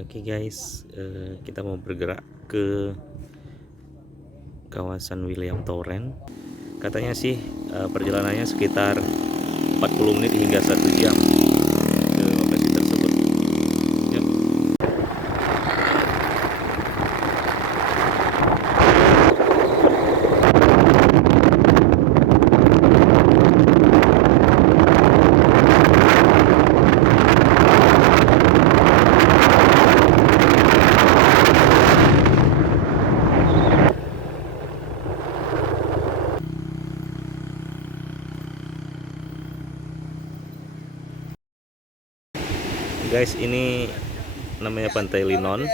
Oke guys, kita mau bergerak ke kawasan William Tauren. Katanya sih perjalanannya sekitar 40 menit hingga 1 jam ke lokasi tersebut. Yuk. Guys, ini namanya Pantai Linon.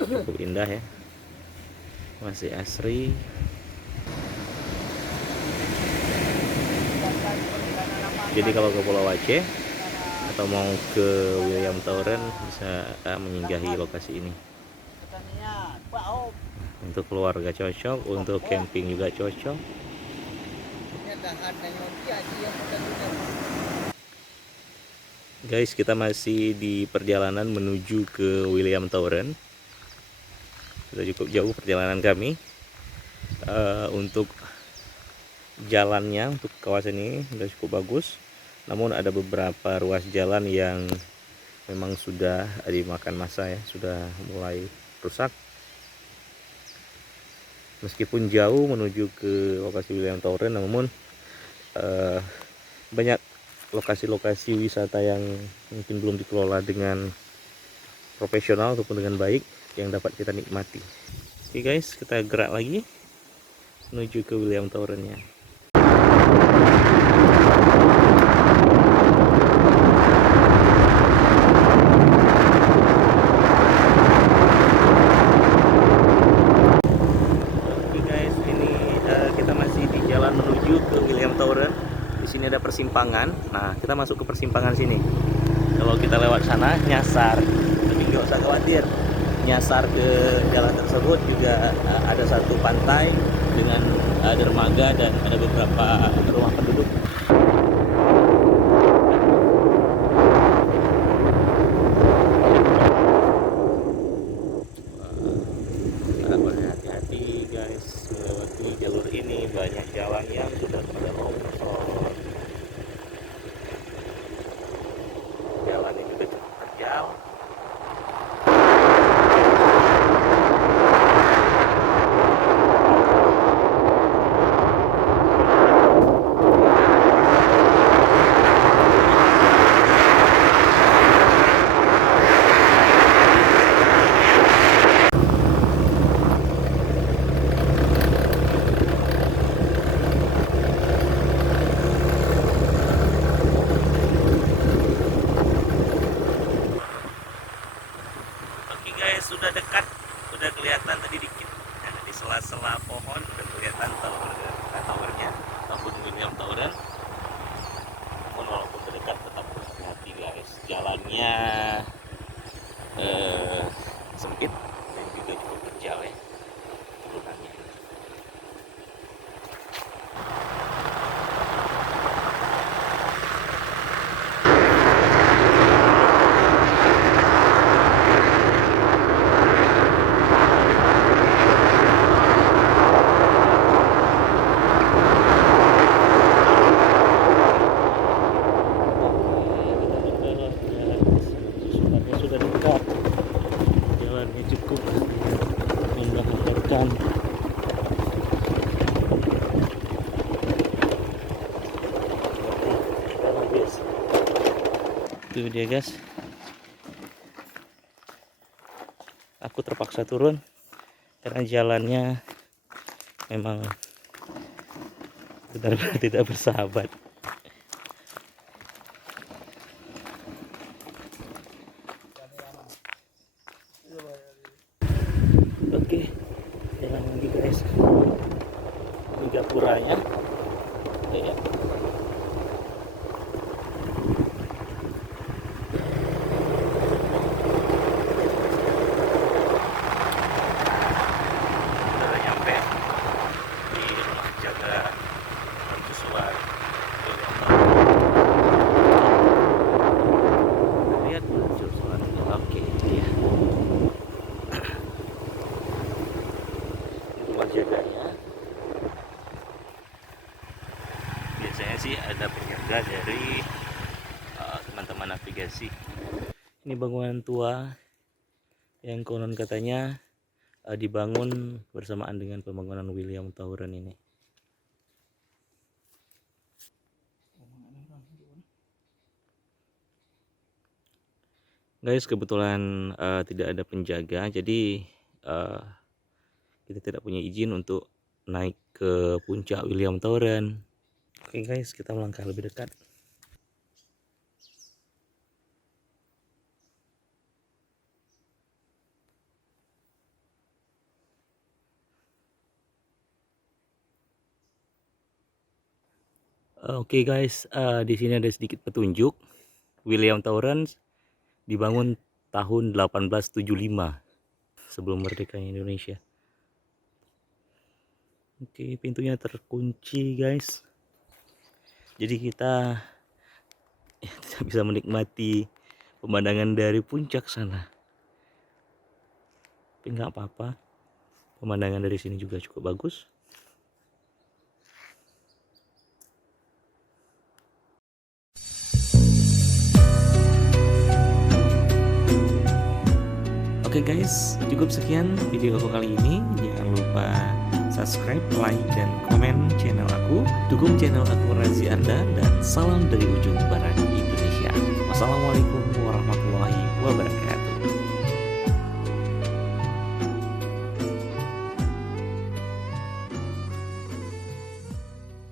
Cukup indah ya. Masih asri. Jadi kalau ke Pulau Aceh atau mau ke William Tauren bisa menyinggahi lokasi ini. Untuk keluarga cocok, untuk camping juga cocok. Guys, kita masih di perjalanan menuju ke William Tauren. Sudah cukup jauh perjalanan kami. Untuk jalannya, untuk kawasan ini sudah cukup bagus. Namun ada beberapa ruas jalan yang memang sudah dimakan masa ya, sudah mulai rusak. Meskipun jauh menuju ke lokasi William Tauren, namun banyak lokasi-lokasi wisata yang mungkin belum dikelola dengan profesional ataupun dengan baik yang dapat kita nikmati. Oke guys, kita gerak lagi menuju ke William Tauren-nya. Oke guys, ini kita masih di jalan menuju ke William Tauren. Di sini ada persimpangan. Nah, kita masuk ke persimpangan sini. Kalau kita lewat sana nyasar, tapi nggak usah khawatir. Nyasar ke jalan tersebut juga ada satu pantai dengan dermaga dan ada beberapa rumah penduduk. Berhati-hati guys melewati jalur ini, banyak jalan yang sudah pada longsor. Jalannya juga cukup terjal. Sudah dekat, sudah kelihatan tadi dikit di sela-sela pohon sudah kelihatan towernya ataupun William Tauren. Namun walaupun terdekat tetap hati-hati guys, jalannya sempit dan juga cukup terjal ya turunannya. Sudah dekat, jalannya cukup membahayakan. Itu dia guys, aku terpaksa turun karena jalannya memang benar-benar tidak bersahabat. Oke, jalan lagi guys, ini gapuranya ya. Sudah nyampe di rumah jaga mercusuar William Tauren. Lihat mercusuar, oke. saya. Biasanya sih ada penjaga dari teman-teman navigasi. Ini bangunan tua yang konon katanya dibangun bersamaan dengan pembangunan William Tauren ini. Guys, kebetulan tidak ada penjaga, jadi kita tidak punya izin untuk naik ke puncak William Tauren. Oke guys, kita melangkah lebih dekat. Oke guys, di sini ada sedikit petunjuk. William Tauren dibangun tahun 1875 sebelum merdekanya Indonesia. Oke, pintunya terkunci guys. Jadi kita tidak bisa menikmati pemandangan dari puncak sana. Tapi nggak apa-apa, pemandangan dari sini juga cukup bagus. Oke guys, cukup sekian video aku kali ini. Jangan lupa subscribe, like, dan komen channel aku. Dukung channel aku Razi Arda, dan salam dari ujung barat Indonesia. Wassalamualaikum.